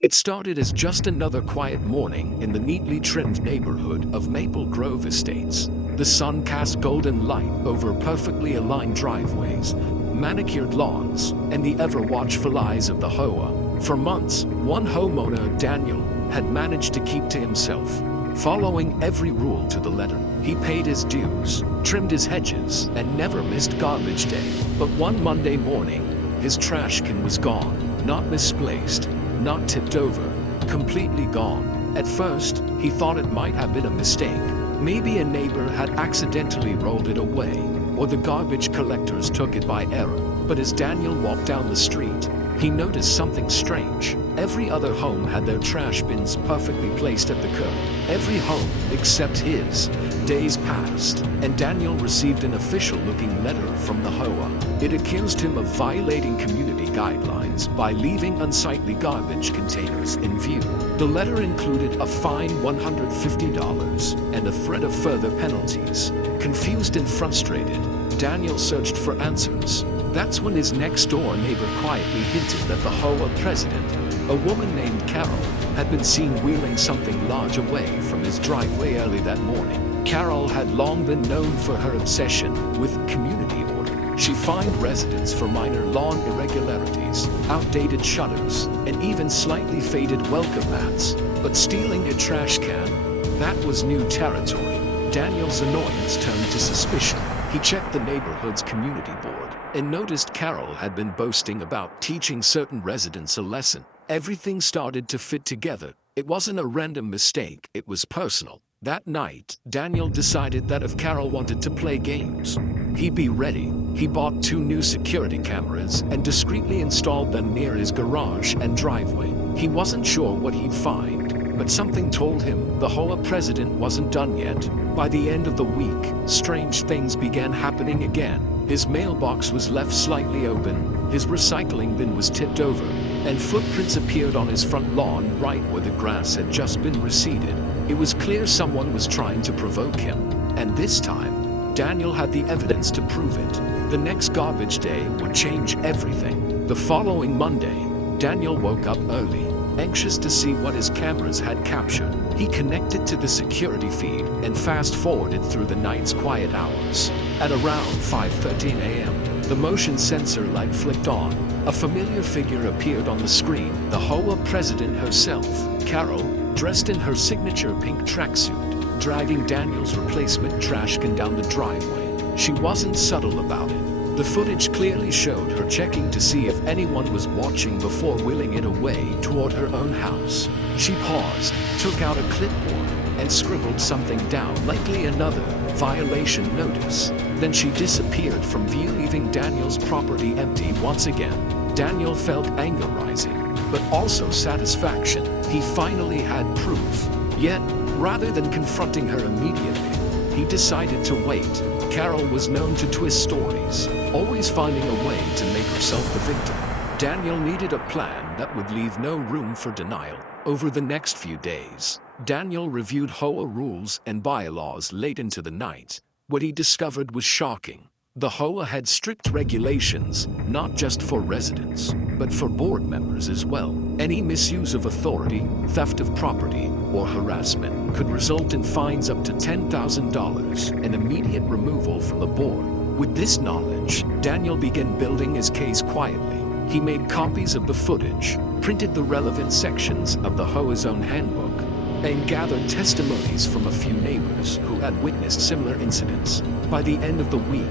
It started as just another quiet morning in the neatly trimmed neighborhood of Maple Grove Estates. The sun cast golden light over perfectly aligned driveways, manicured lawns, and the ever-watchful eyes of the HOA. For months, one homeowner, Daniel, had managed to keep to himself, following every rule to the letter. He paid his dues, trimmed his hedges, and never missed garbage day. But one Monday morning, his trash can was gone, not misplaced, not tipped over, completely gone. At first, he thought it might have been a mistake. Maybe a neighbor had accidentally rolled it away, or the garbage collectors took it by error. But as Daniel walked down the street, he noticed something strange. Every other home had their trash bins perfectly placed at the curb. Every home except his. Days passed, and Daniel received an official-looking letter from the HOA. It accused him of violating community guidelines by leaving unsightly garbage containers in view. The letter included a fine $150 and a threat of further penalties. Confused and frustrated, Daniel searched for answers. That's when his next-door neighbor quietly hinted that the HOA president, a woman named Carol, had been seen wheeling something large away from his driveway early that morning. Carol had long been known for her obsession with community order. She fined residents for minor lawn irregularities, outdated shutters, and even slightly faded welcome mats. But stealing a trash can, that was new territory. Daniel's annoyance turned to suspicion. He checked the neighborhood's community board and noticed Carol had been boasting about teaching certain residents a lesson. Everything started to fit together. It wasn't a random mistake, it was personal. That night, Daniel decided that if Carol wanted to play games, he'd be ready. He bought 2 new security cameras and discreetly installed them near his garage and driveway. He wasn't sure what he'd find, but something told him the HOA president wasn't done yet. By the end of the week, strange things began happening again. His mailbox was left slightly open, his recycling bin was tipped over, and footprints appeared on his front lawn right where the grass had just been reseeded. It was clear someone was trying to provoke him, and this time, Daniel had the evidence to prove it. The next garbage day would change everything. The following Monday, Daniel woke up early, anxious to see what his cameras had captured. He connected to the security feed and fast-forwarded through the night's quiet hours. At around 5:13 a.m., the motion sensor light flicked on. A familiar figure appeared on the screen, the HOA president herself, Carol, dressed in her signature pink tracksuit, dragging Daniel's replacement trash can down the driveway. She wasn't subtle about it. The footage clearly showed her checking to see if anyone was watching before wheeling it away toward her own house. She paused, took out a clipboard, and scribbled something down, likely another violation notice. Then she disappeared from view, leaving Daniel's property empty once again. Daniel felt anger rising, but also satisfaction. He finally had proof. Yet, rather than confronting her immediately, he decided to wait. Carol was known to twist stories, always finding a way to make herself the victim. Daniel needed a plan that would leave no room for denial. Over the next few days, Daniel reviewed HOA rules and bylaws late into the night. What he discovered was shocking. The HOA had strict regulations, not just for residents, but for board members as well. Any misuse of authority, theft of property, or harassment could result in fines up to $10,000 and immediate removal from the board. With this knowledge, Daniel began building his case quietly. He made copies of the footage, printed the relevant sections of the HOA's own handbook, and gathered testimonies from a few neighbors who had witnessed similar incidents. By the end of the week,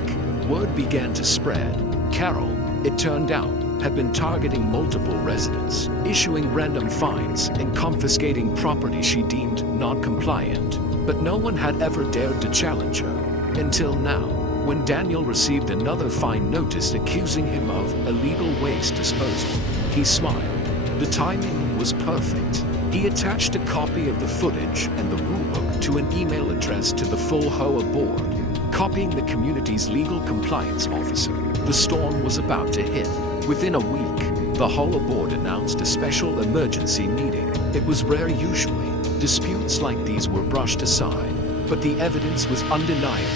word began to spread. Carol, it turned out, had been targeting multiple residents, issuing random fines and confiscating property she deemed non-compliant. But no one had ever dared to challenge her, until now, when Daniel received another fine notice accusing him of illegal waste disposal. He smiled. The timing was perfect. He attached a copy of the footage and the rulebook to an email address to the full HOA board, copying the community's legal compliance officer. The storm was about to hit. Within a week, the HOA board announced a special emergency meeting. It was rare usually. Disputes like these were brushed aside, but the evidence was undeniable,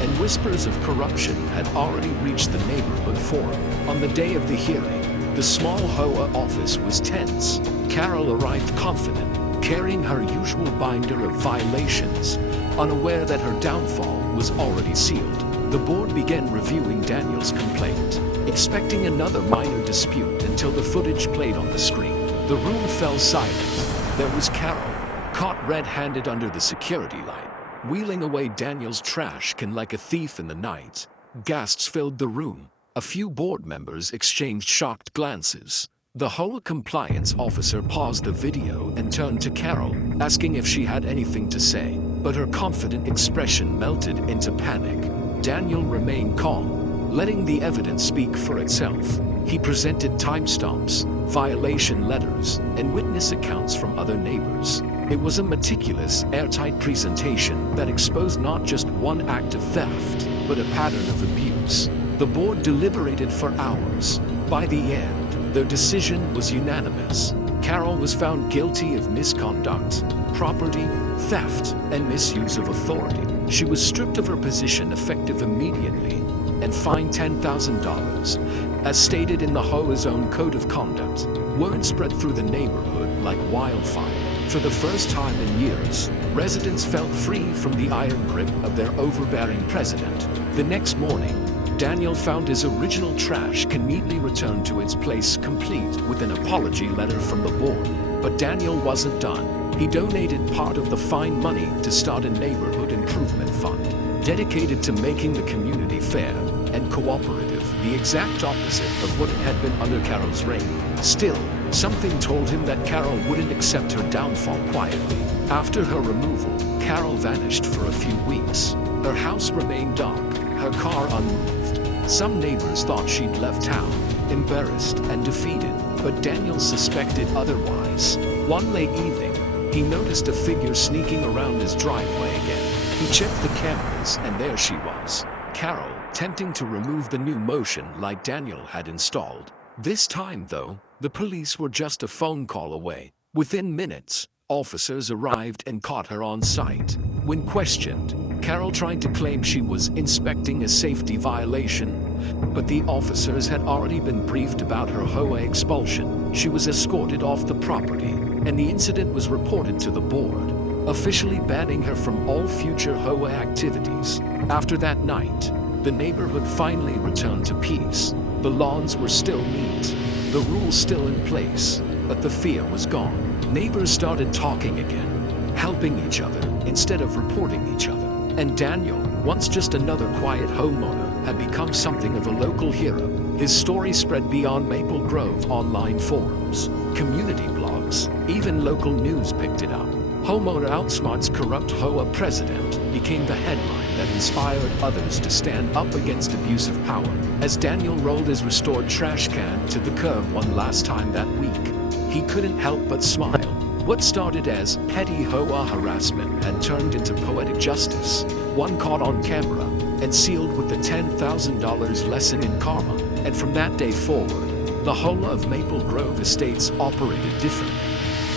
and whispers of corruption had already reached the neighborhood forum. On the day of the hearing, The small HOA office was tense. Carol arrived confident, carrying her usual binder of violations, unaware that her downfall was already sealed. The board began reviewing Daniel's complaint, expecting another minor dispute until the footage played on the screen. The room fell silent. There was Carol, caught red-handed under the security light, wheeling away Daniel's trash can like a thief in the night. Gasps filled the room. A few board members exchanged shocked glances. The HOA compliance officer paused the video and turned to Carol, asking if she had anything to say, but her confident expression melted into panic. Daniel remained calm, letting the evidence speak for itself. He presented timestamps, violation letters, and witness accounts from other neighbors. It was a meticulous, airtight presentation that exposed not just one act of theft, but a pattern of abuse. The board deliberated for hours. By the end, their decision was unanimous. Carol was found guilty of misconduct, property theft, and misuse of authority. She was stripped of her position effective immediately and fined $10,000, as stated in the HOA's own code of conduct. Word spread through the neighborhood like wildfire. For the first time in years, residents felt free from the iron grip of their overbearing president. The next morning, Daniel found his original trash can neatly returned to its place, complete with an apology letter from the board. But Daniel wasn't done. He donated part of the fine money to start a neighborhood improvement fund, dedicated to making the community fair and cooperative, the exact opposite of what it had been under Carol's reign. Still, something told him that Carol wouldn't accept her downfall quietly. After her removal, Carol vanished for a few weeks. Her house remained dark, her car unmoved. Some neighbors thought she'd left town, embarrassed and defeated, but Daniel suspected otherwise. One late evening, he noticed a figure sneaking around his driveway again. He checked the cameras, and there she was, Carol, attempting to remove the new motion light Daniel had installed. This time, though, the police were just a phone call away. Within minutes, officers arrived and caught her on site. When questioned, Carol tried to claim she was inspecting a safety violation, but the officers had already been briefed about her HOA expulsion. She was escorted off the property, and the incident was reported to the board, officially banning her from all future HOA activities. After that night, the neighborhood finally returned to peace. The lawns were still neat, the rules still in place, but the fear was gone. Neighbors started talking again, helping each other instead of reporting each other. And Daniel, once just another quiet homeowner, had become something of a local hero. His story spread beyond Maple Grove online forums, community blogs, even local news picked it up. Homeowner outsmarts corrupt HOA president became the headline that inspired others to stand up against abusive power. As Daniel rolled his restored trash can to the curb one last time that week, he couldn't help but smile. What started as petty HOA harassment had turned into poetic justice, one caught on camera and sealed with the $10,000 lesson in karma. And from that day forward, the HOA of Maple Grove Estates operated differently,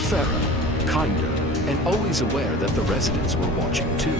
fairer, kinder, and always aware that the residents were watching too.